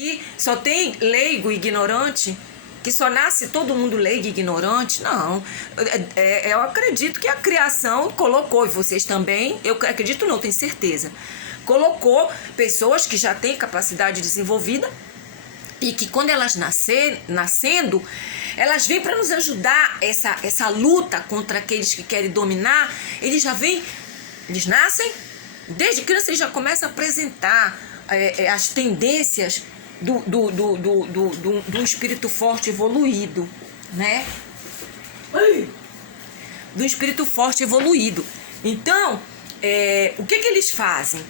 que só tem leigo e ignorante, que só nasce todo mundo leigo e ignorante. Não, eu acredito que a criação colocou, e vocês também, eu acredito não, tenho certeza, colocou pessoas que já têm capacidade desenvolvida e que quando elas nascendo, elas vêm para nos ajudar essa luta contra aqueles que querem dominar. Eles já vêm, eles nascem, desde criança eles já começam a apresentar as tendências do espírito forte evoluído, né? Do espírito forte evoluído. Então, o que eles fazem?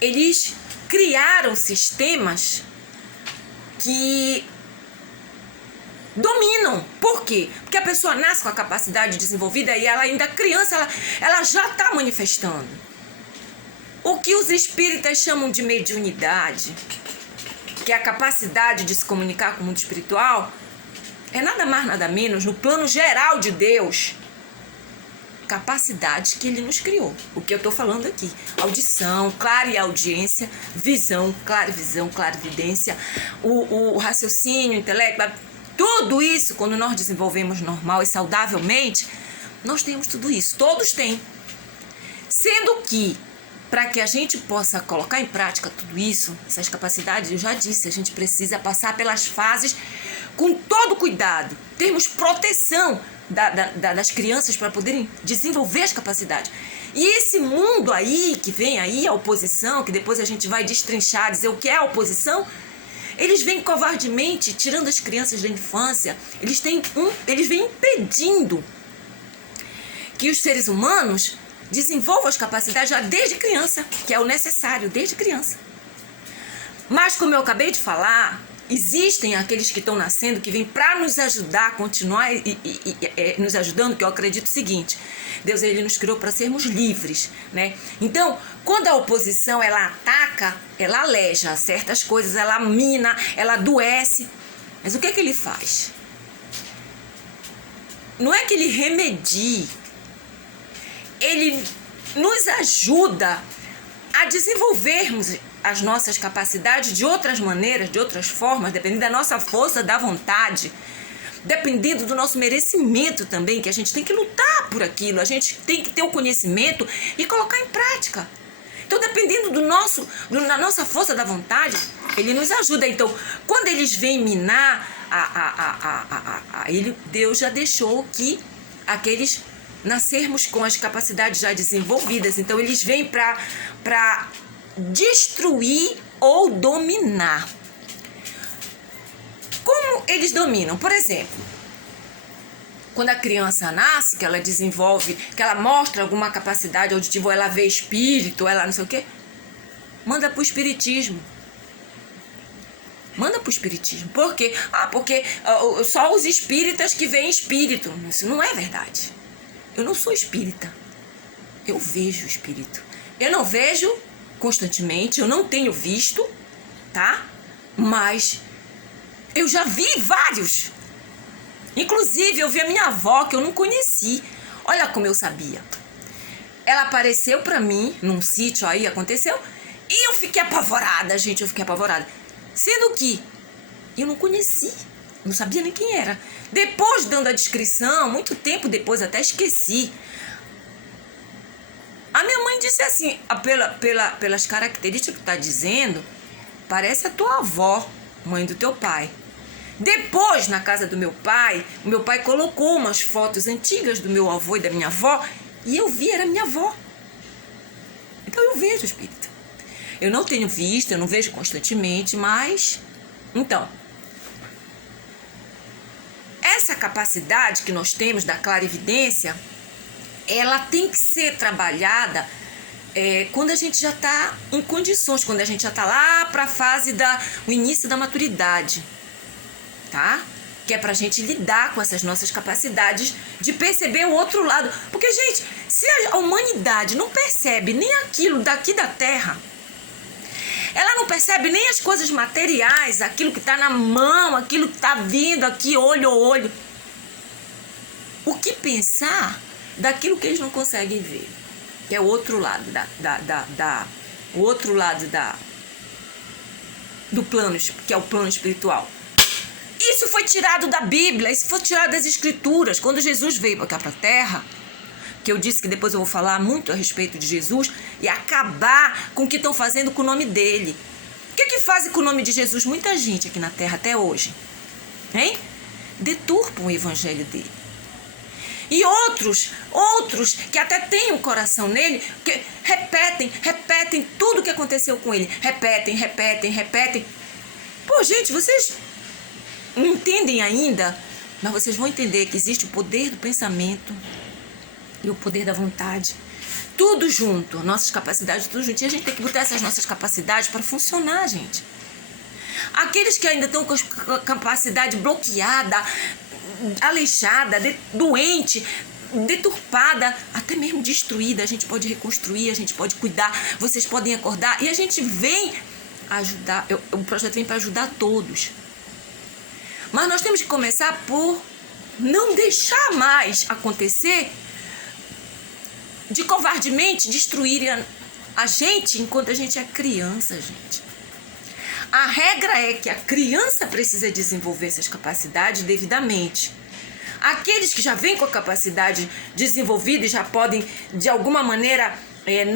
Eles criaram sistemas que dominam. Por quê? Porque a pessoa nasce com a capacidade desenvolvida e ela ainda criança, ela já está manifestando. O que os espíritas chamam de mediunidade, que é a capacidade de se comunicar com o mundo espiritual, é nada mais, nada menos, no plano geral de Deus, capacidades que Ele nos criou. O que eu estou falando aqui: audição, clareaudiência, visão, clarividência, o raciocínio, o intelecto, tudo isso, quando nós desenvolvemos normal e saudavelmente, nós temos tudo isso, todos têm. Sendo que, para que a gente possa colocar em prática tudo isso, essas capacidades, eu já disse, a gente precisa passar pelas fases com todo cuidado, termos proteção das crianças para poderem desenvolver as capacidades. E esse mundo aí, que vem aí, a oposição, que depois a gente vai destrinchar, dizer o que é a oposição, eles vêm covardemente tirando as crianças da infância, eles vêm impedindo que os seres humanos desenvolvam as capacidades já desde criança, que é o necessário, desde criança. Mas, como eu acabei de falar, existem aqueles que estão nascendo, que vêm para nos ajudar a continuar nos ajudando, que eu acredito o seguinte: Deus, Ele nos criou para sermos livres, né? Então, quando a oposição, ela ataca, ela aleja certas coisas, ela mina, ela adoece. Mas o que é que Ele faz? Não é que Ele remedie, Ele nos ajuda a desenvolvermos as nossas capacidades de outras maneiras, de outras formas, dependendo da nossa força, da vontade, dependendo do nosso merecimento também, que a gente tem que lutar por aquilo, a gente tem que ter o conhecimento e colocar em prática. Então, dependendo da nossa força da vontade, Ele nos ajuda. Então, quando eles vêm minar, Deus já deixou que aqueles nascermos com as capacidades já desenvolvidas. Então, eles vêm para destruir ou dominar. Como eles dominam? Por exemplo, quando a criança nasce, que ela desenvolve, que ela mostra alguma capacidade auditiva, ou ela vê espírito, ela não sei o quê, manda pro espiritismo. Manda pro espiritismo. Por quê? Porque só os espíritas que veem espírito. Isso não é verdade. Eu não sou espírita. Eu vejo o espírito. Eu não vejo constantemente, eu não tenho visto, tá? Mas eu já vi vários. Inclusive, eu vi a minha avó, que eu não conheci. Olha como eu sabia. Ela apareceu pra mim num sítio aí, aconteceu, e eu fiquei apavorada, gente, eu fiquei apavorada. Sendo que eu não conheci, não sabia nem quem era. Depois, dando a descrição, muito tempo depois, até esqueci. A minha mãe disse assim, pelas características que tá dizendo, parece a tua avó, mãe do teu pai. Depois, na casa do meu pai, o meu pai colocou umas fotos antigas do meu avô e da minha avó, e eu vi, era minha avó. Então eu vejo o espírito. Eu não tenho visto, eu não vejo constantemente, mas... Então, essa capacidade que nós temos da clarividência, ela tem que ser trabalhada quando a gente já está em condições, quando a gente já está lá para a fase o início da maturidade, tá? Que é para a gente lidar com essas nossas capacidades de perceber o outro lado. Porque, gente, se a humanidade não percebe nem aquilo daqui da Terra, ela não percebe nem as coisas materiais, aquilo que está na mão, aquilo que está vindo aqui, olho a olho. O que pensar daquilo que eles não conseguem ver? Que é o outro lado o outro lado do plano, que é o plano espiritual. Isso foi tirado da Bíblia, isso foi tirado das Escrituras. Quando Jesus veio para cá para a Terra, que eu disse que depois eu vou falar muito a respeito de Jesus e acabar com o que estão fazendo com o nome dele. O que fazem com o nome de Jesus? Muita gente aqui na Terra até hoje, hein? Deturpam o evangelho dele. E outros que até têm um coração nele, que repetem tudo o que aconteceu com ele. Repetem. Pô, gente, vocês não entendem ainda, mas vocês vão entender que existe o poder do pensamento e o poder da vontade. Tudo junto, nossas capacidades, tudo junto. E a gente tem que botar essas nossas capacidades para funcionar, gente. Aqueles que ainda estão com a capacidade bloqueada, aleijada, doente, deturpada, até mesmo destruída, a gente pode reconstruir, a gente pode cuidar, vocês podem acordar e a gente vem ajudar. O projeto vem para ajudar todos. Mas nós temos que começar por não deixar mais acontecer de covardemente destruírem a gente enquanto a gente é criança, gente. A regra é que a criança precisa desenvolver essas capacidades devidamente. Aqueles que já vêm com a capacidade desenvolvida e já podem, de alguma maneira,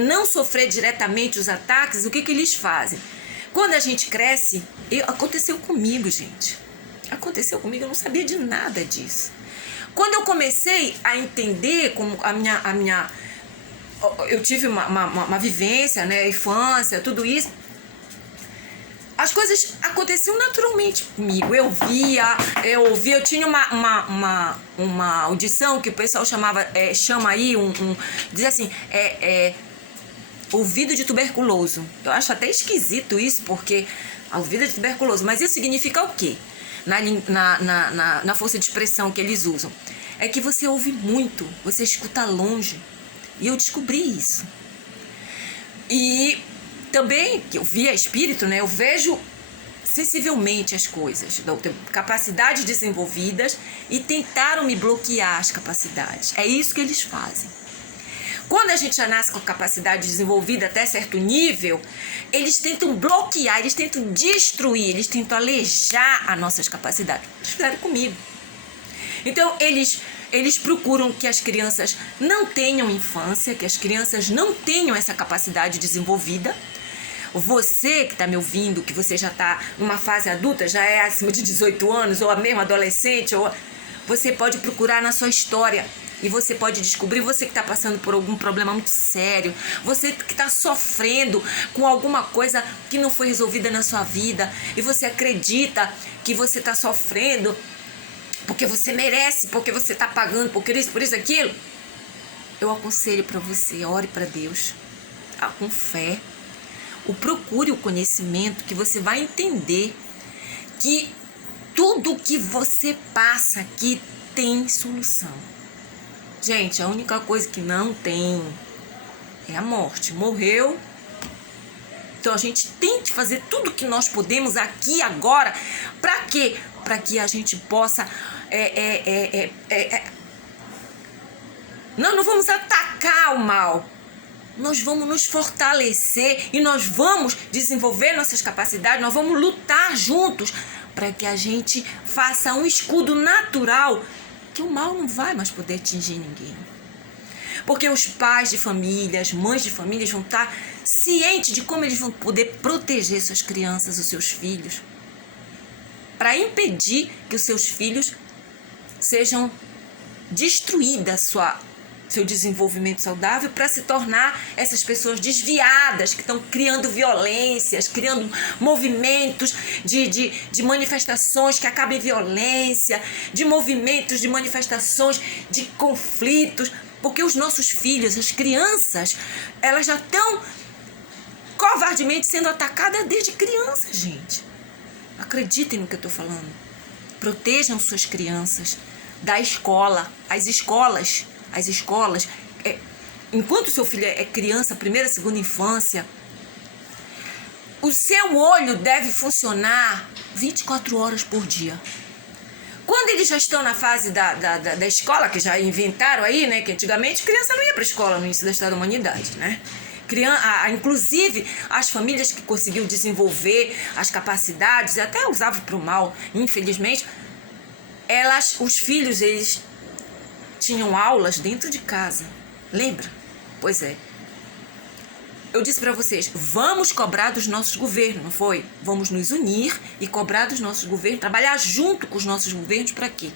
não sofrer diretamente os ataques, o que eles fazem? Quando a gente cresce, aconteceu comigo, gente. Aconteceu comigo, eu não sabia de nada disso. Quando eu comecei a entender como eu tive uma vivência, né, infância, tudo isso, as coisas aconteciam naturalmente comigo. Eu ouvia, eu tinha uma audição que o pessoal chama aí, diz assim, ouvido de tuberculoso. Eu acho até esquisito isso, porque ouvido de tuberculoso, mas isso significa o quê? Na força de expressão que eles usam. É que você ouve muito, você escuta longe. E eu descobri isso. E também, que eu via espírito, né? Eu vejo sensivelmente as coisas. Eu tenho capacidades desenvolvidas e tentaram me bloquear as capacidades. É isso que eles fazem. Quando a gente já nasce com a capacidade desenvolvida até certo nível, eles tentam bloquear, eles tentam destruir, eles tentam alejar as nossas capacidades. Eles fizeram comigo. Então, eles procuram que as crianças não tenham infância, que as crianças não tenham essa capacidade desenvolvida. Você que está me ouvindo, que você já está numa fase adulta, já é acima de 18 anos, ou a mesma adolescente, você pode procurar na sua história e você pode descobrir, você que está passando por algum problema muito sério, você que está sofrendo com alguma coisa que não foi resolvida na sua vida e você acredita que você está sofrendo porque você merece, porque você está pagando, por isso, aquilo. Eu aconselho para você, ore para Deus, com fé. Procure o conhecimento, que você vai entender que tudo que você passa aqui tem solução. Gente, a única coisa que não tem é a morte. Morreu. Então a gente tem que fazer tudo que nós podemos aqui agora. Para quê? Para que a gente possa... Nós não vamos atacar o mal. Nós vamos nos fortalecer e nós vamos desenvolver nossas capacidades, nós vamos lutar juntos para que a gente faça um escudo natural que o mal não vai mais poder atingir ninguém. Porque os pais de família, as mães de família vão estar cientes de como eles vão poder proteger suas crianças, os seus filhos, para impedir que os seus filhos sejam destruídas seu desenvolvimento saudável, para se tornar essas pessoas desviadas, que estão criando violências, criando movimentos de manifestações que acabam em violência, de movimentos, de manifestações, de conflitos, porque os nossos filhos, as crianças, elas já estão covardemente sendo atacadas desde criança, gente. Acreditem no que eu estou falando. Protejam suas crianças da escola, as escolas, enquanto seu filho é criança, primeira, segunda infância, o seu olho deve funcionar 24 horas por dia. Quando eles já estão na fase da escola, que já inventaram aí, né, que antigamente criança não ia para a escola no início da história da humanidade, né? Inclusive as famílias que conseguiam desenvolver as capacidades, até usavam para o mal, infelizmente, os filhos, eles tinham aulas dentro de casa. Lembra? Pois é. Eu disse para vocês, vamos cobrar dos nossos governos, não foi? Vamos nos unir e cobrar dos nossos governos, trabalhar junto com os nossos governos para quê?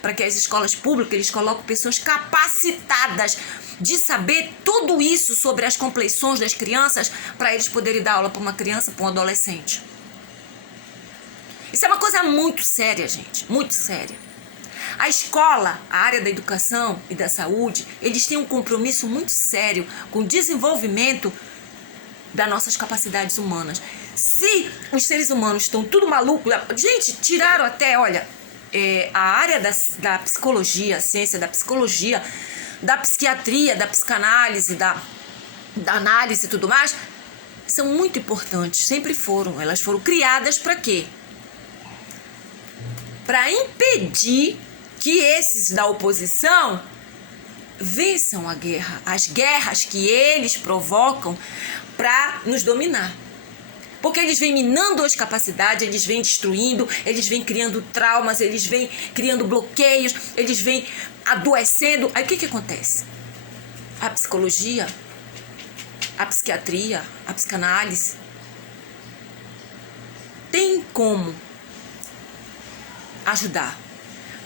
Para que as escolas públicas, eles coloquem pessoas capacitadas de saber tudo isso sobre as complexões das crianças, para eles poderem dar aula para uma criança, para um adolescente. Isso é uma coisa muito séria, gente, muito séria. A escola, a área da educação e da saúde, eles têm um compromisso muito sério com o desenvolvimento das nossas capacidades humanas. Se os seres humanos estão tudo maluco, gente, tiraram até, olha, a área da psicologia, a ciência da psicologia, da psiquiatria, da psicanálise, da análise e tudo mais, são muito importantes, sempre foram. Elas foram criadas para quê? Para impedir que esses da oposição vençam a guerra, as guerras que eles provocam para nos dominar. Porque eles vêm minando as capacidades, eles vêm destruindo, eles vêm criando traumas, eles vêm criando bloqueios, eles vêm adoecendo. Aí o que acontece? A psicologia, a psiquiatria, a psicanálise tem como ajudar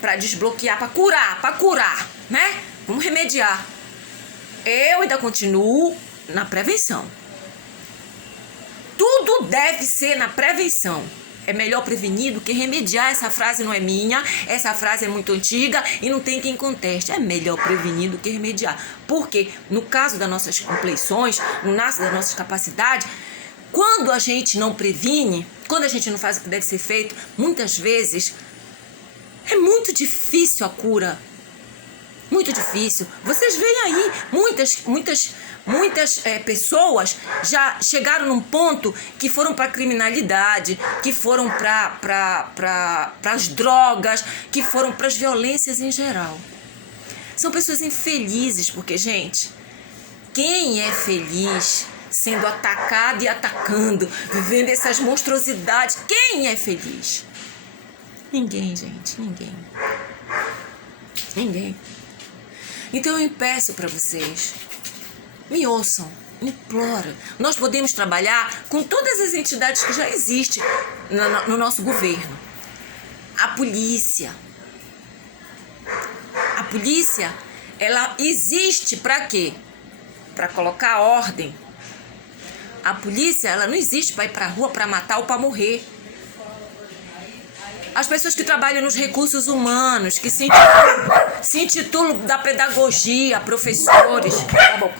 para desbloquear, para curar, né? Vamos remediar. Eu ainda continuo na prevenção. Tudo deve ser na prevenção. É melhor prevenir do que remediar. Essa frase não é minha, essa frase é muito antiga e não tem quem conteste. É melhor prevenir do que remediar. Porque no caso das nossas complexões, no caso das nossas capacidades, quando a gente não previne, quando a gente não faz o que deve ser feito, muitas vezes é muito difícil a cura. Muito difícil. Vocês veem aí, muitas pessoas já chegaram num ponto que foram para a criminalidade, que foram para as drogas, que foram para as violências em geral. São pessoas infelizes, porque, gente, quem é feliz sendo atacado e atacando, vivendo essas monstruosidades, quem é feliz? Ninguém, gente, ninguém. Então eu peço para vocês, me ouçam, imploro. Nós podemos trabalhar com todas as entidades que já existem no nosso governo. A polícia, ela existe para quê? Para colocar ordem. A polícia, ela não existe para ir para a rua para matar ou para morrer. As pessoas que trabalham nos recursos humanos, que se intitulam da pedagogia, professores. Tá bom.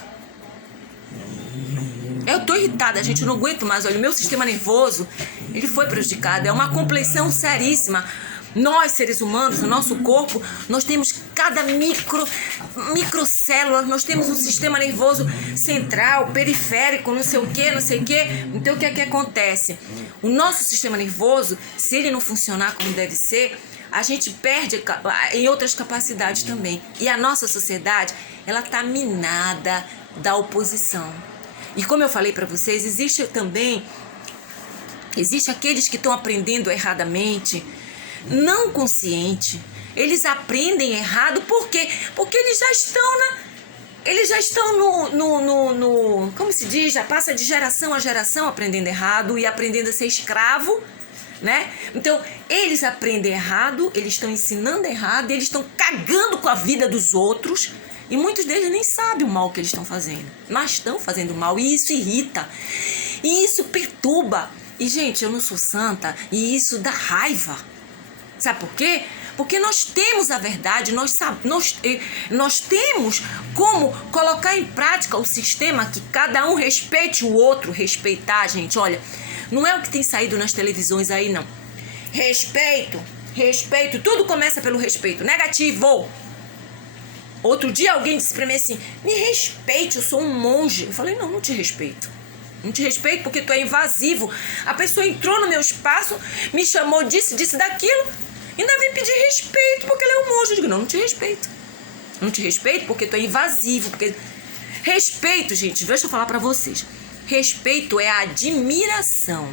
Eu tô irritada, gente, eu não aguento mais. Olha, o meu sistema nervoso, ele foi prejudicado. É uma complexão seríssima. Nós, seres humanos, no nosso corpo, nós temos cada microcélula, nós temos um sistema nervoso central, periférico, não sei o quê. Então, o que é que acontece? O nosso sistema nervoso, se ele não funcionar como deve ser, a gente perde em outras capacidades também. E a nossa sociedade, ela tá minada da oposição. E como eu falei para vocês, existe aqueles que estão aprendendo erradamente, não consciente. Eles aprendem errado por quê? Porque eles já estão no como se diz, já passa de geração a geração aprendendo errado e aprendendo a ser escravo, né? Então, eles aprendem errado, eles estão ensinando errado, eles estão cagando com a vida dos outros e muitos deles nem sabem o mal que eles estão fazendo, mas estão fazendo mal e isso irrita, e isso perturba. E, gente, eu não sou santa e isso dá raiva. Sabe por quê? Porque nós temos a verdade, nós temos como colocar em prática o sistema que cada um respeite o outro, respeitar, gente. Olha, não é o que tem saído nas televisões aí, não. Respeito, tudo começa pelo respeito, negativo. Outro dia alguém disse pra mim assim, me respeite, eu sou um monge. Eu falei, não te respeito. Não te respeito porque tu é invasivo. A pessoa entrou no meu espaço, me chamou, disse daquilo. Ainda vem pedir respeito porque ele é um monge. Eu digo, não te respeito. Não te respeito porque tu é invasivo. Porque Respeito, gente, deixa eu falar pra vocês. Respeito é a admiração.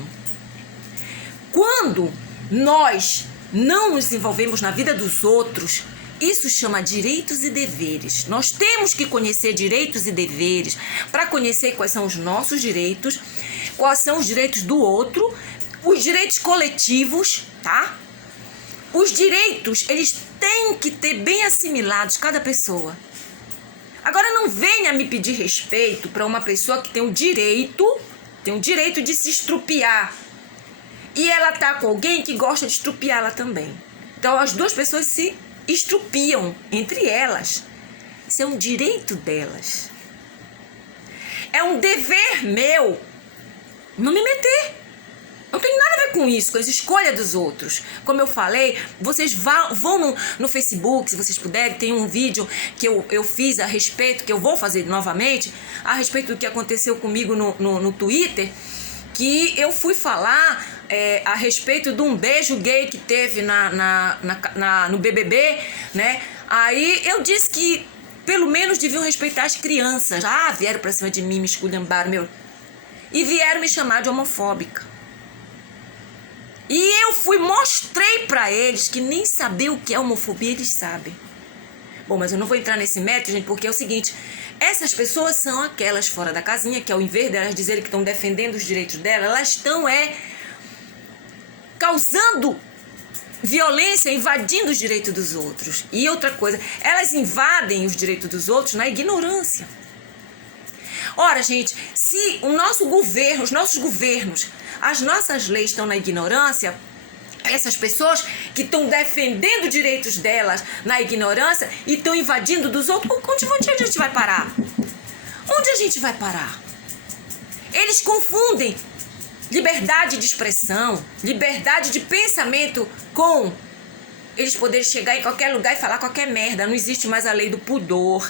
Quando nós não nos envolvemos na vida dos outros, isso chama direitos e deveres. Nós temos que conhecer direitos e deveres para conhecer quais são os nossos direitos, quais são os direitos do outro, os direitos coletivos, tá? Os direitos, eles têm que ter bem assimilados cada pessoa. Agora não venha me pedir respeito para uma pessoa que tem o direito de se estrupiar. E ela tá com alguém que gosta de estrupiá-la também. Então as duas pessoas se estrupiam entre elas. Isso é um direito delas. É um dever meu não me meter. Não tem nada a ver com isso, com as escolhas dos outros. Como eu falei, vocês vão no Facebook, se vocês puderem, tem um vídeo que eu fiz a respeito, que eu vou fazer novamente, a respeito do que aconteceu comigo no Twitter, que eu fui falar a respeito de um beijo gay que teve no BBB, né? Aí eu disse que pelo menos deviam respeitar as crianças. Vieram pra cima de mim, me esculhambaram, e vieram me chamar de homofóbica. E eu mostrei pra eles que nem saber o que é homofobia eles sabem. Bom, mas eu não vou entrar nesse método, gente, porque é o seguinte: essas pessoas são aquelas fora da casinha que, ao invés delas dizerem que estão defendendo os direitos delas, elas estão causando violência, invadindo os direitos dos outros. E outra coisa, elas invadem os direitos dos outros na ignorância. Ora, gente, se os nossos governos, as nossas leis estão na ignorância, essas pessoas que estão defendendo os direitos delas na ignorância e estão invadindo dos outros, onde a gente vai parar? Onde a gente vai parar? Eles confundem liberdade de expressão, liberdade de pensamento com eles poderem chegar em qualquer lugar e falar qualquer merda. Não existe mais a lei do pudor,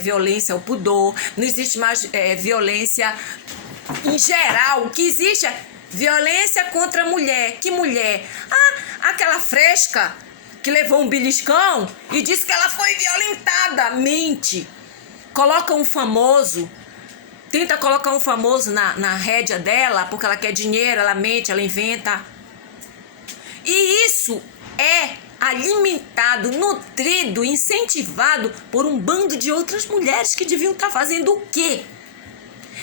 violência ao pudor, não existe mais violência em geral. O que existe é violência contra a mulher. Que mulher? Aquela fresca que levou um beliscão e disse que ela foi violentada. Mente. Tenta colocar um famoso na rédea dela porque ela quer dinheiro, ela mente, ela inventa. E isso é alimentado, nutrido, incentivado por um bando de outras mulheres que deviam estar fazendo o quê?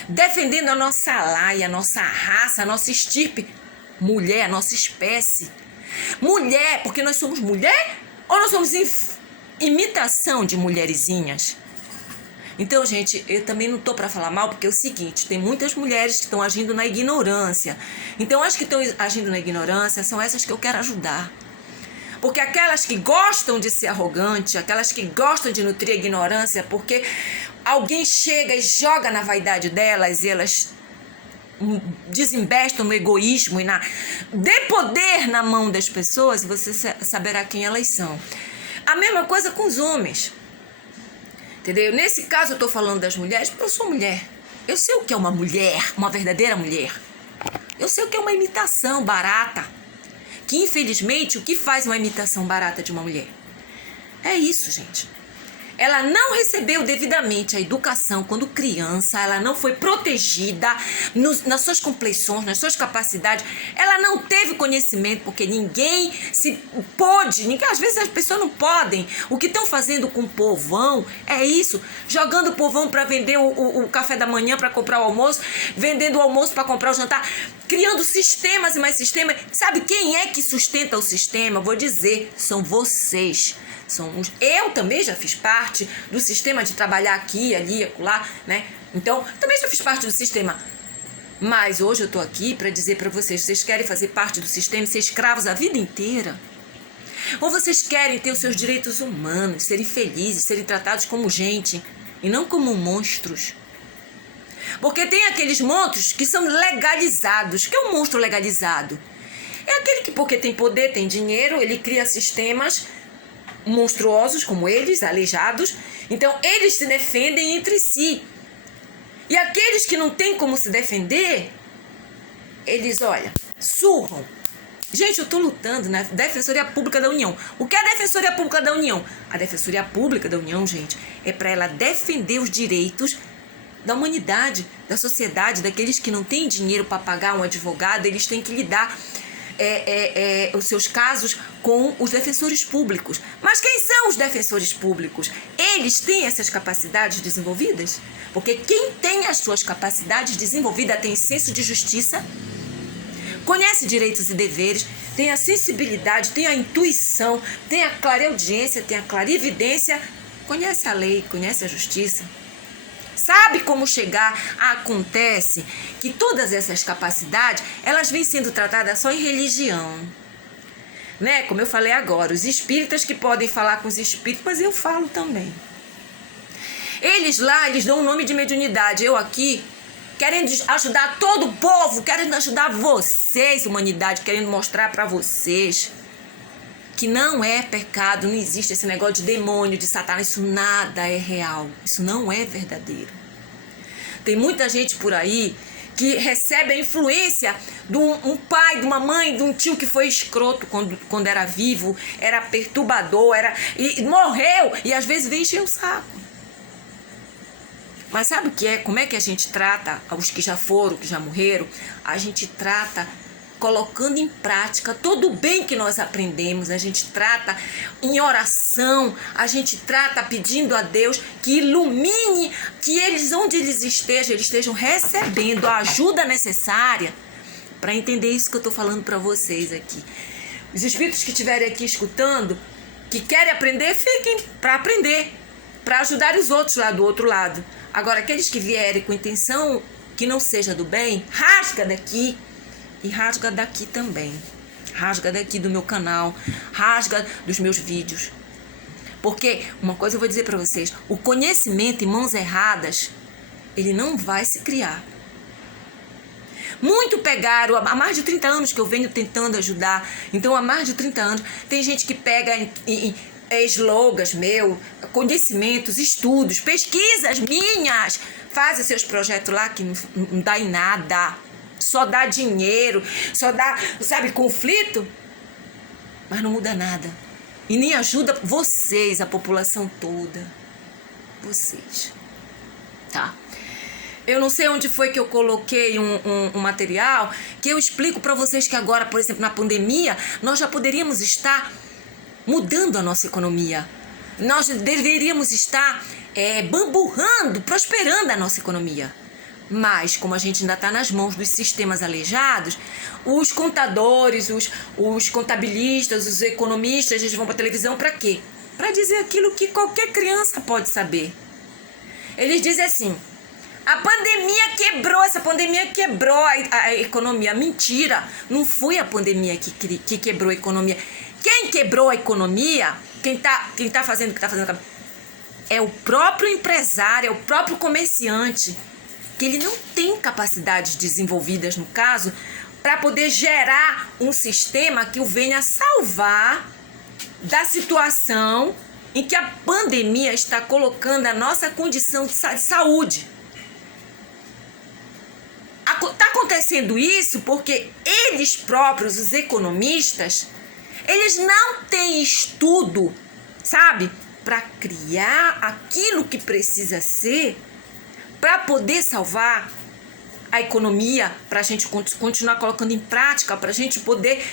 Defendendo a nossa laia, a nossa raça, a nossa estirpe. Mulher, a nossa espécie. Mulher, porque nós somos mulher ou nós somos imitação de mulherzinhas? Então, gente, eu também não tô para falar mal, porque é o seguinte, tem muitas mulheres que estão agindo na ignorância. Então, as que estão agindo na ignorância são essas que eu quero ajudar. Porque aquelas que gostam de ser arrogante, aquelas que gostam de nutrir a ignorância, porque alguém chega e joga na vaidade delas e elas desembestam no egoísmo e dê poder na mão das pessoas e você saberá quem elas são. A mesma coisa com os homens. Entendeu? Nesse caso eu tô falando das mulheres porque eu sou mulher. Eu sei o que é uma mulher, uma verdadeira mulher. Eu sei o que é uma imitação barata. Que infelizmente o que faz uma imitação barata de uma mulher? É isso, gente. Ela não recebeu devidamente a educação quando criança, ela não foi protegida nas suas complexões, nas suas capacidades, ela não teve conhecimento, porque ninguém às vezes as pessoas não podem. O que estão fazendo com o povão é isso, jogando o povão para vender o café da manhã, para comprar o almoço, vendendo o almoço para comprar o jantar, criando sistemas e mais sistemas. Sabe quem é que sustenta o sistema? Vou dizer, são vocês. Eu também já fiz parte do sistema de trabalhar aqui, ali, acolá, né? Então, também já fiz parte do sistema. Mas hoje eu tô aqui para dizer para vocês querem fazer parte do sistema e ser escravos a vida inteira? Ou vocês querem ter os seus direitos humanos, serem felizes, serem tratados como gente e não como monstros? Porque tem aqueles monstros que são legalizados. O que é um monstro legalizado? É aquele que, porque tem poder, tem dinheiro, ele cria sistemas monstruosos como eles, aleijados. Então eles se defendem entre si. E aqueles que não têm como se defender, eles, surram. Gente, eu estou lutando na Defensoria Pública da União. O que é a Defensoria Pública da União? A Defensoria Pública da União, gente, é para ela defender os direitos da humanidade, da sociedade, daqueles que não têm dinheiro para pagar um advogado. Eles têm que lidar os seus casos com os defensores públicos. Mas quem são os defensores públicos? Eles têm essas capacidades desenvolvidas? Porque quem tem as suas capacidades desenvolvidas tem senso de justiça, conhece direitos e deveres, tem a sensibilidade, tem a intuição, tem a clareaudiência, tem a clarividência, conhece a lei, conhece a justiça, sabe como chegar. Acontece que todas essas capacidades, elas vêm sendo tratadas só em religião, né? Como eu falei agora, os espíritas que podem falar com os espíritos, mas eu falo também. Eles lá, eles dão um nome de mediunidade. Eu aqui, querendo ajudar todo o povo, querendo ajudar vocês, humanidade, querendo mostrar para vocês que não é pecado, não existe esse negócio de demônio, de Satanás, isso nada é real, isso não é verdadeiro. Tem muita gente por aí que recebe a influência de um pai, de uma mãe, de um tio que foi escroto quando era vivo, era perturbador, e morreu, e às vezes vem encher o saco. Mas sabe o que é? Como é que a gente trata os que já foram, que já morreram? A gente trata colocando em prática todo o bem que nós aprendemos. A gente trata em oração, a gente trata pedindo a Deus que ilumine, que eles, onde eles estejam recebendo a ajuda necessária para entender isso que eu estou falando para vocês aqui. Os espíritos que estiverem aqui escutando, que querem aprender, fiquem para aprender, para ajudar os outros lá do outro lado. Agora, aqueles que vierem com intenção que não seja do bem, rasga daqui e rasga daqui também. Rasga daqui do meu canal, rasga dos meus vídeos. Porque, uma coisa eu vou dizer para vocês, o conhecimento em mãos erradas, ele não vai se criar. Muito pegaram, há mais de 30 anos que eu venho tentando ajudar, então há mais de 30 anos, tem gente que pega slogans meu, conhecimentos, estudos, pesquisas minhas, faz os seus projetos lá que não dá em nada, só dá dinheiro, só dá, sabe, conflito, mas não muda nada. E nem ajuda vocês, a população toda. Vocês. Tá? Eu não sei onde foi que eu coloquei um material que eu explico para vocês que agora, por exemplo, na pandemia, nós já poderíamos estar mudando a nossa economia. Nós deveríamos estar bamburrando, prosperando a nossa economia. Mas, como a gente ainda está nas mãos dos sistemas aleijados, os contadores, os contabilistas, os economistas, eles vão para a televisão para quê? Para dizer aquilo que qualquer criança pode saber. Eles dizem assim: a pandemia quebrou a economia. Mentira, não foi a pandemia que quebrou a economia. Quem quebrou a economia, quem tá fazendo o que está fazendo, é o próprio empresário, é o próprio comerciante, que ele não tem capacidades desenvolvidas, no caso, para poder gerar um sistema que o venha salvar da situação em que a pandemia está colocando a nossa condição de saúde. Está acontecendo isso porque eles próprios, os economistas, eles não têm estudo, sabe, para criar aquilo que precisa ser para poder salvar a economia, para a gente continuar colocando em prática, para a gente poder...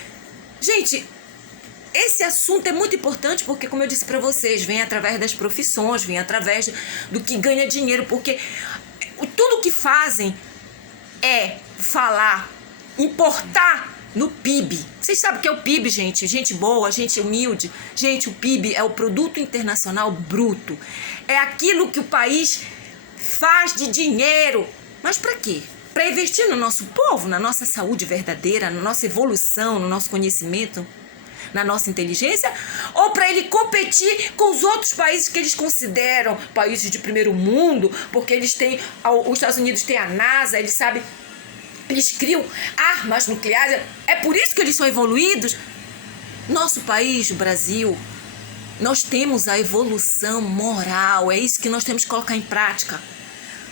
Gente, esse assunto é muito importante porque, como eu disse para vocês, vem através das profissões, vem através do que ganha dinheiro, porque tudo que fazem é falar, importar no PIB. Vocês sabem o que é o PIB, gente? Gente boa, gente humilde. Gente, o PIB é o Produto Internacional Bruto. É aquilo que o país faz de dinheiro. Mas para quê? Para investir no nosso povo, na nossa saúde verdadeira, na nossa evolução, no nosso conhecimento, na nossa inteligência? Ou para ele competir com os outros países que eles consideram países de primeiro mundo, porque eles têm, os Estados Unidos têm a NASA, eles sabem, eles criam armas nucleares, é por isso que eles são evoluídos. Nosso país, o Brasil, nós temos a evolução moral, é isso que nós temos que colocar em prática.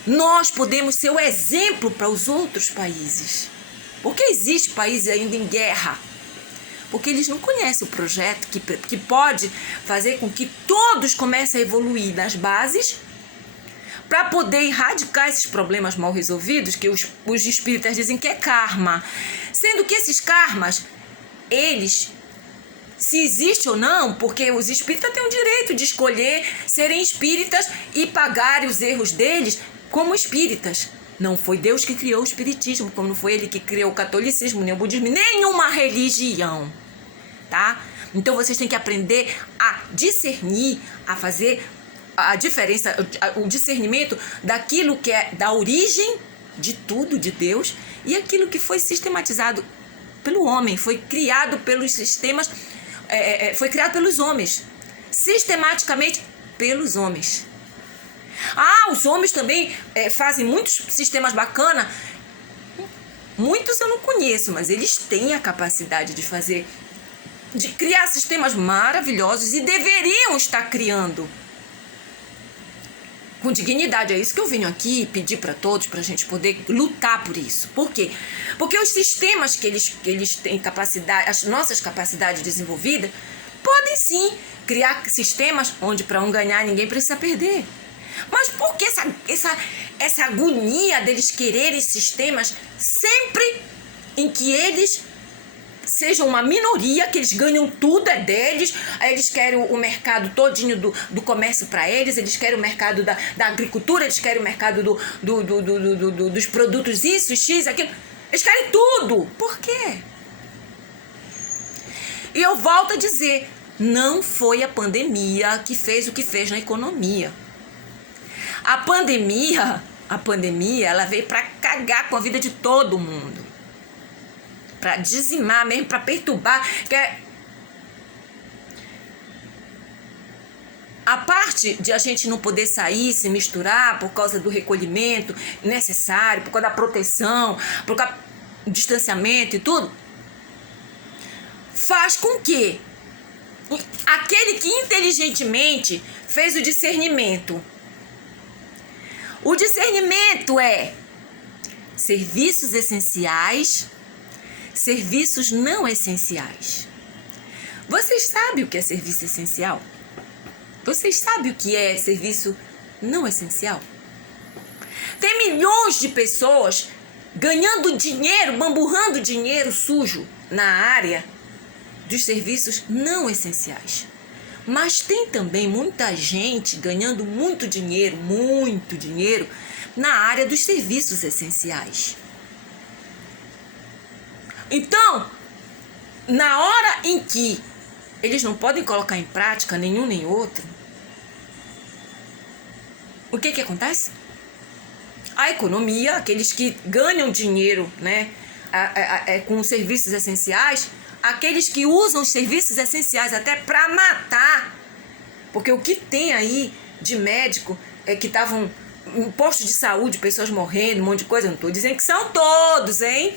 Nós podemos ser o exemplo para os outros países, porque existe países ainda em guerra, Porque eles não conhecem o projeto que pode fazer com que todos comecem a evoluir nas bases para poder erradicar esses problemas mal resolvidos, que os espíritas dizem que é karma. Sendo que esses karmas, eles, se existe ou não, porque os espíritas têm o direito de escolher serem espíritas e pagarem os erros deles como espíritas. Não foi Deus que criou o espiritismo, como não foi ele que criou o catolicismo, nem o budismo, nenhuma religião, tá? Então vocês têm que aprender a discernir, a fazer a diferença, o discernimento daquilo que é da origem de tudo, de Deus, e aquilo que foi sistematizado pelo homem, foi criado pelos sistemas, foi criado pelos homens, sistematicamente pelos homens. Os homens também fazem muitos sistemas bacanas. Muitos eu não conheço, mas eles têm a capacidade de fazer, de criar sistemas maravilhosos e deveriam estar criando com dignidade. É isso que eu venho aqui pedir para todos, para a gente poder lutar por isso. Por quê? Porque os sistemas que eles têm capacidade, as nossas capacidades desenvolvidas, podem sim criar sistemas onde para um ganhar ninguém precisa perder. Mas por que essa agonia deles quererem sistemas sempre em que eles sejam uma minoria, que eles ganham tudo, é deles, aí eles querem o mercado todinho do comércio para eles querem o mercado da agricultura, eles querem o mercado dos produtos isso, X, aquilo, eles querem tudo. Por quê? E eu volto a dizer, não foi a pandemia que fez o que fez na economia. A pandemia, ela veio para cagar com a vida de todo mundo. Para dizimar mesmo, para perturbar. A parte de a gente não poder sair, se misturar por causa do recolhimento necessário, por causa da proteção, por causa do distanciamento e tudo, faz com que aquele que inteligentemente fez o discernimento. O discernimento é serviços essenciais, serviços não essenciais. Vocês sabem o que é serviço essencial? Vocês sabem o que é serviço não essencial? Tem milhões de pessoas ganhando dinheiro, bamburrando dinheiro sujo na área dos serviços não essenciais. Mas tem também muita gente ganhando muito dinheiro na área dos serviços essenciais. Então, na hora em que eles não podem colocar em prática nenhum nem outro, o que acontece? A economia, aqueles que ganham dinheiro, né, com os serviços essenciais, aqueles que usam os serviços essenciais até para matar, porque o que tem aí de médico que estavam em posto de saúde, pessoas morrendo, um monte de coisa, eu não estou dizendo que são todos, hein?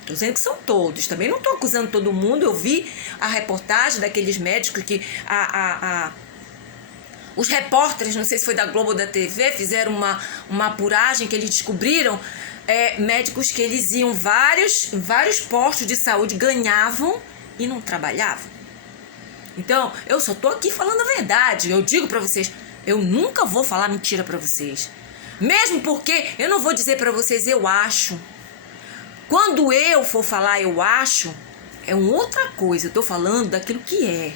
Estou dizendo que são todos, também não estou acusando todo mundo. Eu vi a reportagem daqueles médicos que os repórteres, não sei se foi da Globo ou da TV, fizeram uma apuragem que eles descobriram médicos que eles iam vários postos de saúde, ganhavam e não trabalhavam. Então, eu só tô aqui falando a verdade. Eu digo pra vocês, eu nunca vou falar mentira pra vocês. Mesmo porque eu não vou dizer pra vocês, eu acho. Quando eu for falar eu acho, é uma outra coisa. Eu tô falando daquilo que é,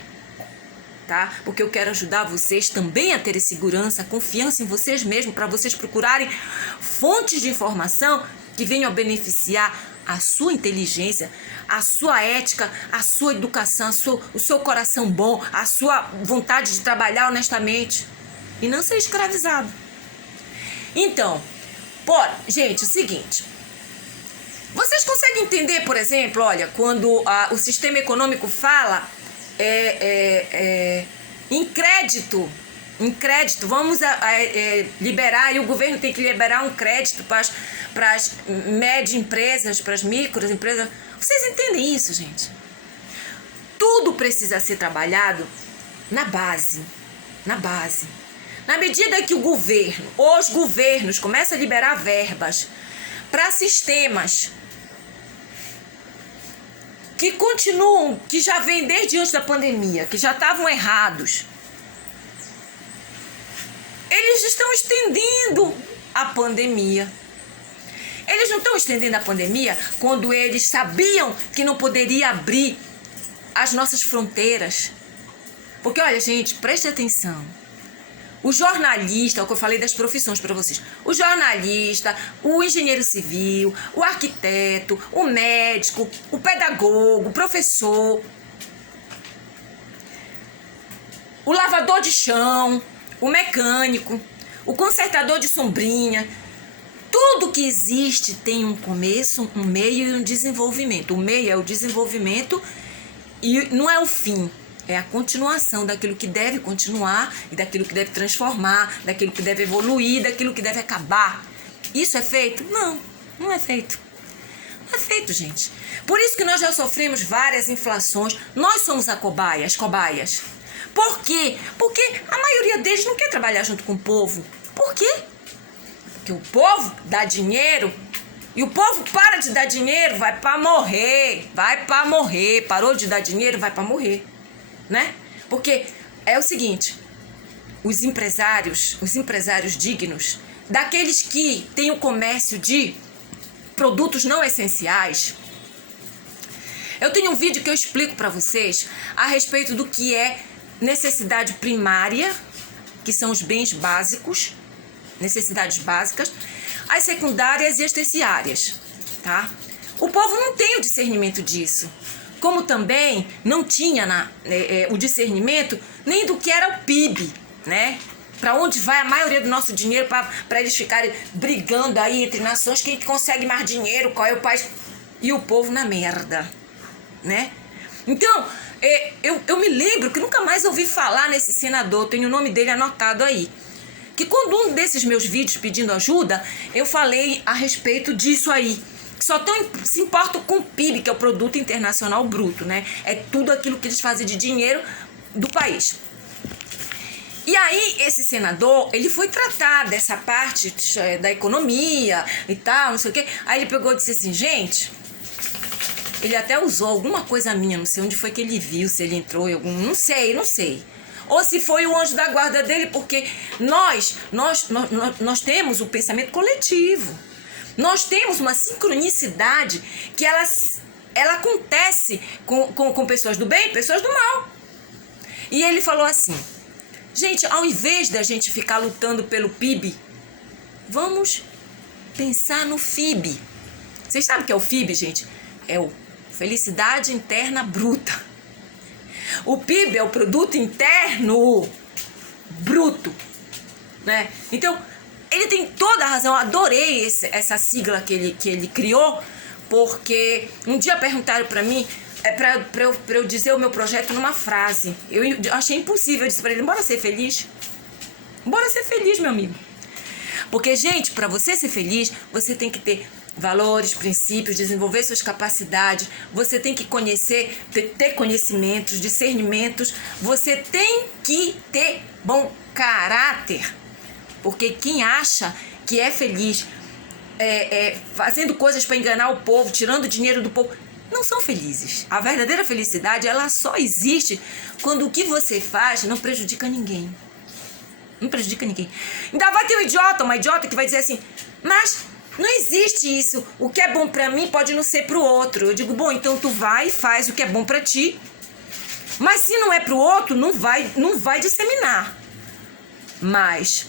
tá? Porque eu quero ajudar vocês também a terem segurança, confiança em vocês mesmos, para vocês procurarem fontes de informação que venham a beneficiar a sua inteligência, a sua ética, a sua educação, o seu coração bom, a sua vontade de trabalhar honestamente e não ser escravizado. Então, gente, é o seguinte, vocês conseguem entender, por exemplo, olha, quando o sistema econômico fala em crédito, vamos liberar, e o governo tem que liberar um crédito para as médias empresas, para as micros empresas. Vocês entendem isso, gente? Tudo precisa ser trabalhado na base. Na medida que os governos começam a liberar verbas para sistemas que continuam, que já vêm desde antes da pandemia, que já estavam errados, eles estão estendendo a pandemia. Eles não estão estendendo a pandemia quando eles sabiam que não poderia abrir as nossas fronteiras. Porque, olha, gente, preste atenção. O jornalista, é o que eu falei das profissões para vocês. O jornalista, o engenheiro civil, o arquiteto, o médico, o pedagogo, o professor, o lavador de chão, o mecânico, o consertador de sombrinha. Tudo que existe tem um começo, um meio e um desenvolvimento. O meio é o desenvolvimento e não é o fim. É a continuação daquilo que deve continuar e daquilo que deve transformar, daquilo que deve evoluir, daquilo que deve acabar. Isso é feito? Não, não é feito. Não é feito, gente. Por isso que nós já sofremos várias inflações. Nós somos as cobaias. Por quê? Porque a maioria deles não quer trabalhar junto com o povo. Por quê? Porque o povo dá dinheiro e o povo para de dar dinheiro, vai para morrer. Parou de dar dinheiro, vai para morrer. Né? Porque é o seguinte, os empresários dignos, daqueles que têm o comércio de produtos não essenciais, eu tenho um vídeo que eu explico para vocês a respeito do que é necessidade primária, que são os bens básicos, necessidades básicas, as secundárias e as terciárias, tá? O povo não tem o discernimento disso. Como também não tinha o discernimento nem do que era o PIB, né? Para onde vai a maioria do nosso dinheiro para eles ficarem brigando aí entre nações, quem consegue mais dinheiro, qual é o país, e o povo na merda, né? Então, eu me lembro que nunca mais ouvi falar nesse senador, tenho o nome dele anotado aí, que quando um desses meus vídeos pedindo ajuda, eu falei a respeito disso aí. Só se importam com o PIB, que é o Produto Internacional Bruto, né? É tudo aquilo que eles fazem de dinheiro do país. E aí, esse senador, ele foi tratar dessa parte da economia e tal, não sei o quê. Aí ele pegou e disse assim, gente, ele até usou alguma coisa minha, não sei onde foi que ele viu, se ele entrou em algum, não sei. Ou se foi o anjo da guarda dele, porque nós temos o pensamento coletivo. Nós temos uma sincronicidade que ela acontece com pessoas do bem e pessoas do mal. E ele falou assim, gente, ao invés da gente ficar lutando pelo PIB, vamos pensar no FIB. Vocês sabem o que é o FIB, gente? É o Felicidade Interna Bruta. O PIB é o Produto Interno Bruto, né? Então, ele tem toda a razão, eu adorei essa sigla que ele criou, porque um dia perguntaram para mim, para eu dizer o meu projeto numa frase. Eu achei impossível, eu disse para ele, bora ser feliz. Bora ser feliz, meu amigo. Porque, gente, para você ser feliz, você tem que ter valores, princípios, desenvolver suas capacidades, você tem que conhecer, ter conhecimentos, discernimentos, você tem que ter bom caráter. Porque quem acha que é feliz fazendo coisas para enganar o povo, tirando dinheiro do povo, não são felizes. A verdadeira felicidade, ela só existe quando o que você faz não prejudica ninguém. Não prejudica ninguém. Ainda vai ter uma idiota que vai dizer assim, mas não existe isso. O que é bom para mim pode não ser para o outro. Eu digo, bom, então tu vai e faz o que é bom para ti, mas se não é para o outro, não vai disseminar. Mas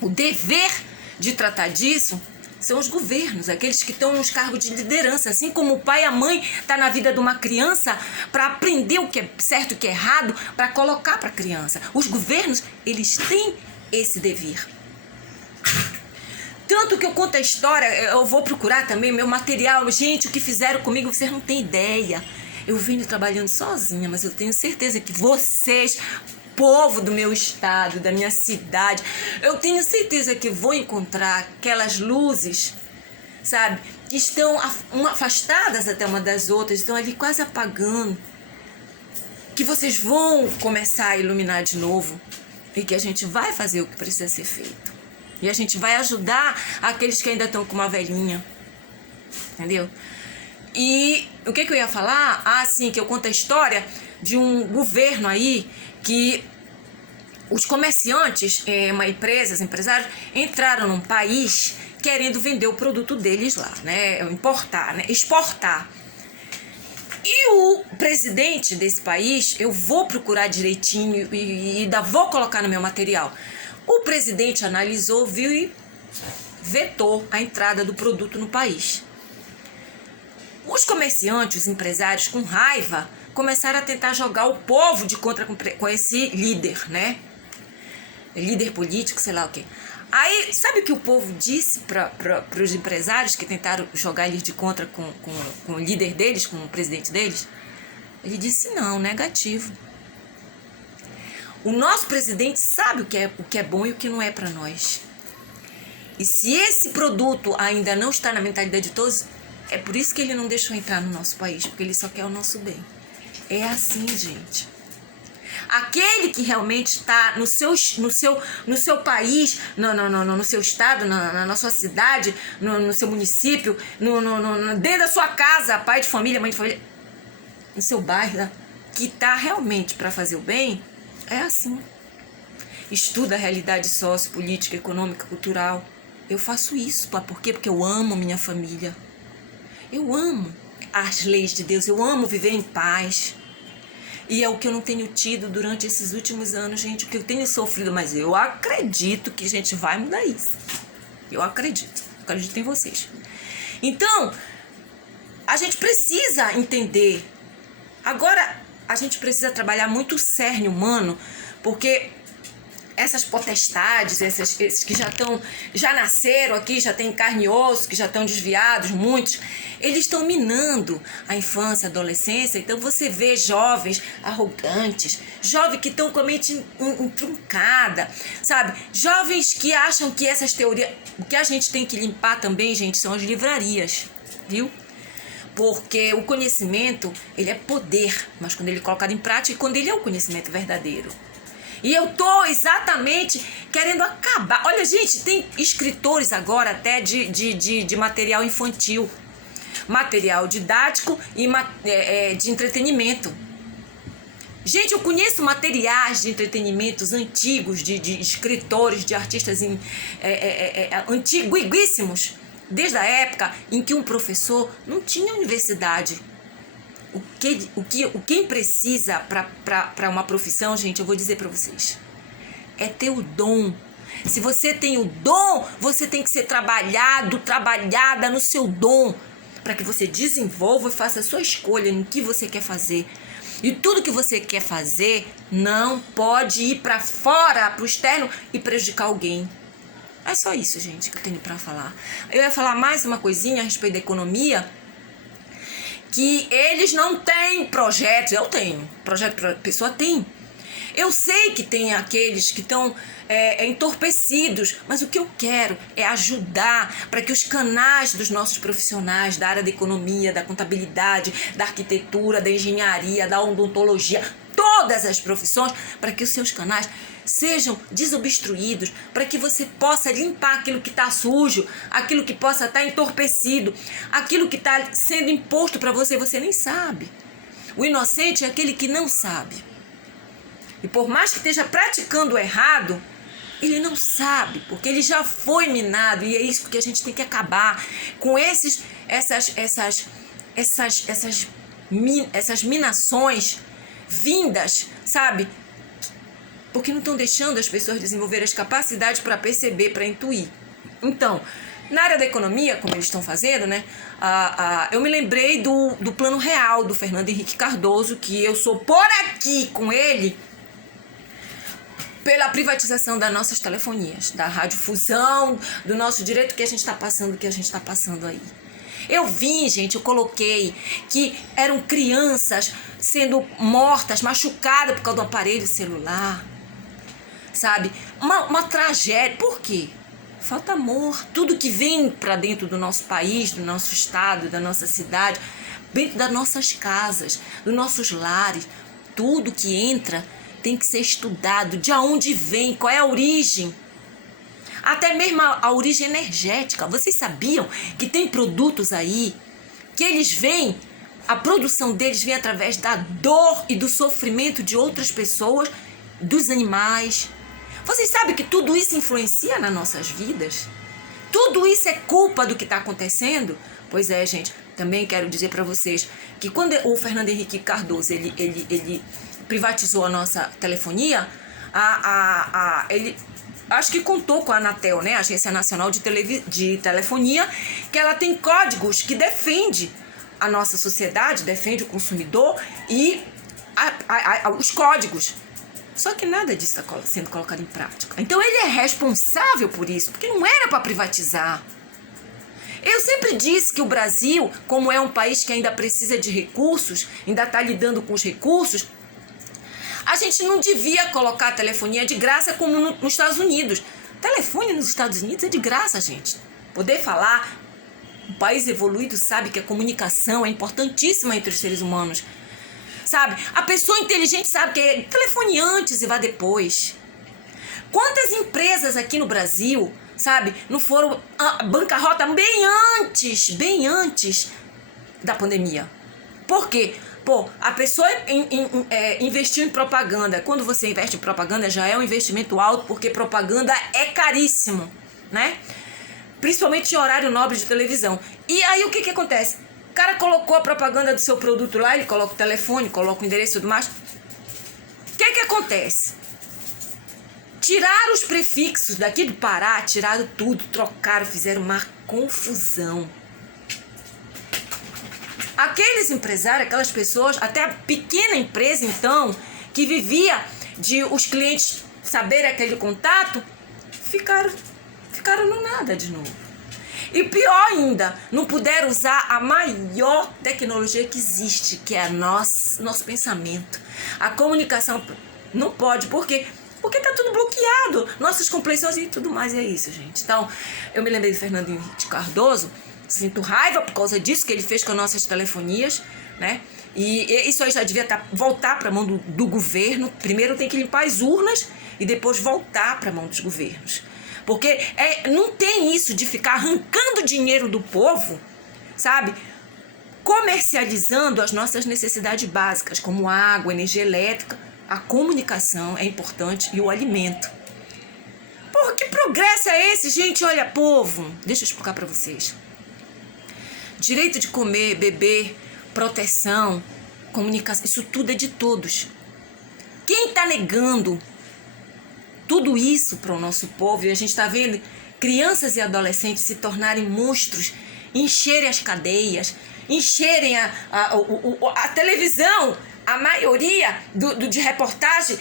o dever de tratar disso são os governos, aqueles que estão nos cargos de liderança, assim como o pai e a mãe estão na vida de uma criança para aprender o que é certo e o que é errado, para colocar para a criança. Os governos, eles têm esse dever. Tanto que eu conto a história, eu vou procurar também meu material. Gente, o que fizeram comigo, vocês não têm ideia. Eu venho trabalhando sozinha, mas eu tenho certeza que vocês, povo do meu estado, da minha cidade, eu tenho certeza que vou encontrar aquelas luzes, sabe, que estão afastadas até uma das outras, estão ali quase apagando, que vocês vão começar a iluminar de novo e que a gente vai fazer o que precisa ser feito. E a gente vai ajudar aqueles que ainda estão com uma velhinha, entendeu? E o que eu ia falar? Ah, sim, que eu conto a história de um governo aí que os comerciantes, empresas, empresários, entraram num país querendo vender o produto deles lá, né? Importar, né? Exportar. E o presidente desse país, eu vou procurar direitinho e ainda vou colocar no meu material. O presidente analisou, viu e vetou a entrada do produto no país. Os comerciantes, os empresários, com raiva, começaram a tentar jogar o povo de contra com esse líder, né? Líder político, sei lá o quê. Aí, sabe o que o povo disse para os empresários que tentaram jogar eles de contra com o líder deles, com o presidente deles? Ele disse não, negativo. O nosso presidente sabe o que é bom e o que não é para nós. E se esse produto ainda não está na mentalidade de todos, é por isso que ele não deixou entrar no nosso país, porque ele só quer o nosso bem. É assim, gente. Aquele que realmente está no seu país, no seu estado, na sua cidade, no seu município, dentro da sua casa, pai de família, mãe de família, no seu bairro, que está realmente para fazer o bem, é assim. Estuda a realidade sociopolítica, econômica, cultural. Eu faço isso, por quê? Porque eu amo minha família. Eu amo as leis de Deus, eu amo viver em paz. E é o que eu não tenho tido durante esses últimos anos, gente, o que eu tenho sofrido, mas eu acredito que a gente vai mudar isso. Eu acredito em vocês. Então, a gente precisa entender. Agora, a gente precisa trabalhar muito o cerne humano, porque essas potestades, esses que já nasceram aqui, já têm carne e osso, que já estão desviados, muitos, eles estão minando a infância, a adolescência. Então você vê jovens arrogantes, jovens que estão com a mente truncada, sabe? Jovens que acham que essas teorias... O que a gente tem que limpar também, gente, são as livrarias, viu? Porque o conhecimento, ele é poder, mas quando ele é colocado em prática e quando ele é o conhecimento verdadeiro. E eu tô exatamente querendo acabar. Olha, gente, tem escritores agora até de material infantil, material didático e de entretenimento. Gente, eu conheço materiais de entretenimentos antigos, de escritores, de artistas antiguíssimos, desde a época em que um professor não tinha universidade. Quem precisa para uma profissão, gente, eu vou dizer para vocês, é ter o dom. Se você tem o dom, você tem que ser trabalhada no seu dom, para que você desenvolva e faça a sua escolha no que você quer fazer. E tudo que você quer fazer não pode ir para fora, para o externo e prejudicar alguém. É só isso, gente, que eu tenho para falar. Eu ia falar mais uma coisinha a respeito da economia, que eles não têm projetos. Eu tenho. Projeto para a pessoa tem. Eu sei que tem aqueles que estão entorpecidos, mas o que eu quero é ajudar para que os canais dos nossos profissionais da área da economia, da contabilidade, da arquitetura, da engenharia, da odontologia, todas as profissões, para que os seus canais sejam desobstruídos, para que você possa limpar aquilo que está sujo, aquilo que possa estar entorpecido, aquilo que está sendo imposto para você, você nem sabe. O inocente é aquele que não sabe. E por mais que esteja praticando o errado, ele não sabe, porque ele já foi minado, e é isso que a gente tem que acabar com essas minações vindas, sabe? Porque não estão deixando as pessoas desenvolver as capacidades para perceber, para intuir. Então, na área da economia, como eles estão fazendo, né? Eu me lembrei do Plano Real, do Fernando Henrique Cardoso, que eu sou por aqui com ele, pela privatização das nossas telefonias, da radiodifusão, do nosso direito que a gente está passando, aí. Eu vi, gente, eu coloquei que eram crianças sendo mortas, machucadas por causa do aparelho celular, sabe? Uma tragédia. Por quê? Falta amor. Tudo que vem para dentro do nosso país, do nosso estado, da nossa cidade, dentro das nossas casas, dos nossos lares, tudo que entra tem que ser estudado. De onde vem, qual é a origem. Até mesmo a origem energética. Vocês sabiam que tem produtos aí que eles veem, a produção deles vem através da dor e do sofrimento de outras pessoas, dos animais. Vocês sabem que tudo isso influencia nas nossas vidas? Tudo isso é culpa do que está acontecendo? Pois é, gente, também quero dizer para vocês que quando o Fernando Henrique Cardoso ele privatizou a nossa telefonia, ele acho que contou com a Anatel, né, a Agência Nacional de Telefonia, que ela tem códigos que defende a nossa sociedade, defende o consumidor e os códigos. Só que nada disso está sendo colocado em prática. Então ele é responsável por isso, porque não era para privatizar. Eu sempre disse que o Brasil, como é um país que ainda precisa de recursos, ainda está lidando com os recursos, a gente não devia colocar a telefonia de graça como nos Estados Unidos. Telefone nos Estados Unidos é de graça, gente. Poder falar, um país evoluído sabe que a comunicação é importantíssima entre os seres humanos. Sabe? A pessoa inteligente sabe que é telefone antes e vá depois. Quantas empresas aqui no Brasil, sabe, não foram bancarrota bem antes da pandemia? Por quê? Pô, a pessoa investiu em propaganda. Quando você investe em propaganda, já é um investimento alto, porque propaganda é caríssimo, né? Principalmente em horário nobre de televisão. E aí o que acontece? O cara colocou a propaganda do seu produto lá, ele coloca o telefone, coloca o endereço e tudo mais. O que acontece? Tiraram os prefixos daqui do Pará, tiraram tudo, trocaram, fizeram uma confusão. Aqueles empresários, aquelas pessoas, até a pequena empresa então, que vivia de os clientes saberem aquele contato, ficaram no nada de novo. E pior ainda, não puderam usar a maior tecnologia que existe, que é nosso pensamento. A comunicação não pode, por quê? Porque tá tudo bloqueado, nossas compreensões e tudo mais, é isso, gente. Então, eu me lembrei do Fernando Henrique Cardoso, sinto raiva por causa disso que ele fez com as nossas telefonias, né? E isso aí já devia voltar para a mão do governo. Primeiro tem que limpar as urnas e depois voltar para a mão dos governos. Porque não tem isso de ficar arrancando dinheiro do povo, sabe? Comercializando as nossas necessidades básicas, como água, energia elétrica. A comunicação é importante e o alimento. Porra, que progresso é esse, gente? Olha, povo, deixa eu explicar para vocês. Direito de comer, beber, proteção, comunicação, isso tudo é de todos. Quem está negando tudo isso para o nosso povo, e a gente está vendo crianças e adolescentes se tornarem monstros, encherem as cadeias, encherem a televisão, a maioria de reportagem,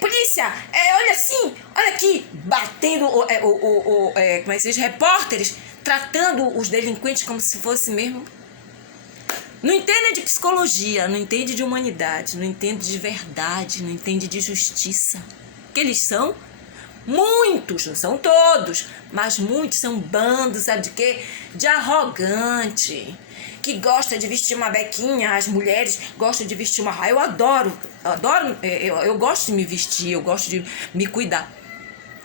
polícia, olha assim, olha aqui, batendo, como é que se diz, repórteres, tratando os delinquentes como se fosse mesmo. Não entende de psicologia, não entende de humanidade, não entende de verdade, não entende de justiça. Que eles são muitos, não são todos, mas muitos são bandos, sabe de quê? De arrogante, que gosta de vestir uma bequinha, as mulheres gostam de vestir uma raia. Eu adoro, eu gosto de me vestir, eu gosto de me cuidar.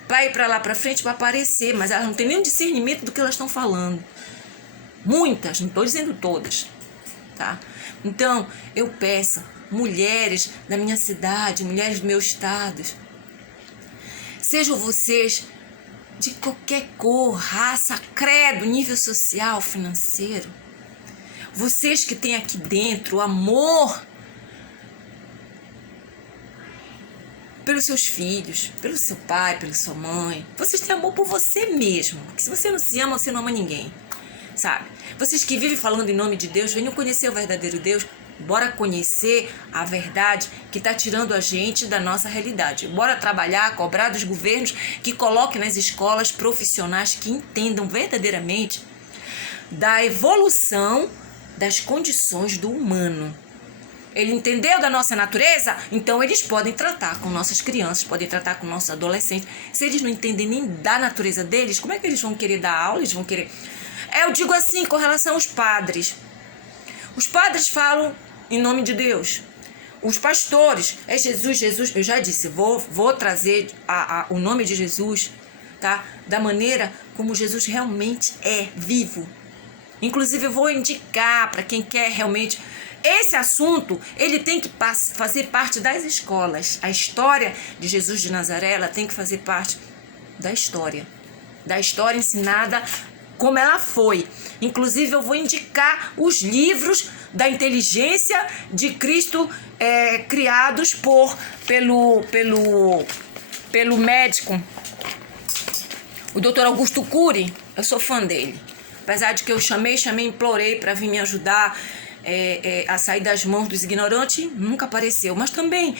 Para ir para lá para frente, para aparecer, mas elas não têm nenhum discernimento do que elas estão falando. Muitas, não estou dizendo todas, tá? Então, eu peço, mulheres da minha cidade, mulheres do meu estado, sejam vocês de qualquer cor, raça, credo, nível social, financeiro, vocês que têm aqui dentro o amor pelos seus filhos, pelo seu pai, pela sua mãe, vocês têm amor por você mesmo, porque se você não se ama, você não ama ninguém, sabe? Vocês que vivem falando em nome de Deus, venham conhecer o verdadeiro Deus. Bora conhecer a verdade que está tirando a gente da nossa realidade. Bora trabalhar, cobrar dos governos que coloquem nas escolas profissionais que entendam verdadeiramente da evolução das condições do humano. Ele entendeu da nossa natureza? Então eles podem tratar com nossas crianças, podem tratar com nossos adolescentes. Se eles não entendem nem da natureza deles, como é que eles vão querer dar aula? Eles vão querer... Eu digo assim, com relação aos padres. Os padres falam em nome de Deus. Os pastores, é Jesus, Jesus. Eu já disse, vou trazer o nome de Jesus, tá? Da maneira como Jesus realmente é, vivo. Inclusive eu vou indicar para quem quer realmente... Esse assunto, ele tem que fazer parte das escolas. A história de Jesus de Nazaré, ela tem que fazer parte da história ensinada como ela foi. Inclusive eu vou indicar os livros da inteligência de Cristo, criados pelo médico, o Dr. Augusto Cury. Eu sou fã dele. Apesar de que eu implorei para vir me ajudar a sair das mãos dos ignorantes, nunca apareceu. Mas também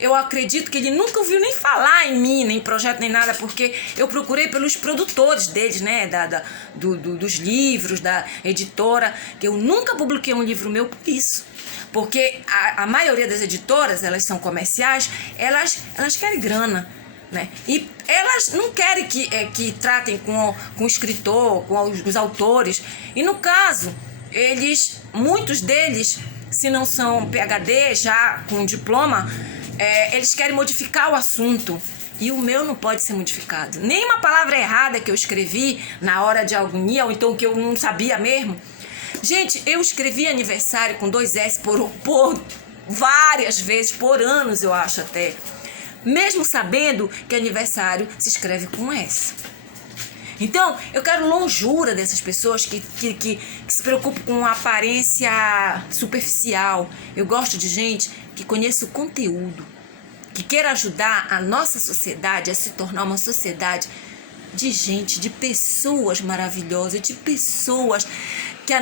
eu acredito que ele nunca ouviu nem falar em mim, nem projeto, nem nada, porque eu procurei pelos produtores deles, né, dos livros, da editora, que eu nunca publiquei um livro meu por isso. Porque a maioria das editoras, elas são comerciais, elas querem grana, né? E elas não querem que tratem com o escritor, com os autores. E no caso, muitos deles, se não são PhD, já com diploma, eles querem modificar o assunto. E o meu não pode ser modificado. Nem uma palavra errada que eu escrevi na hora de agonia, ou então que eu não sabia mesmo. Gente, eu escrevi aniversário com 2 S por várias vezes, por anos eu acho até. Mesmo sabendo que aniversário se escreve com S. Então, eu quero longura dessas pessoas que se preocupam com a aparência superficial. Eu gosto de gente que conheça o conteúdo, que queira ajudar a nossa sociedade a se tornar uma sociedade de gente, de pessoas maravilhosas, de pessoas que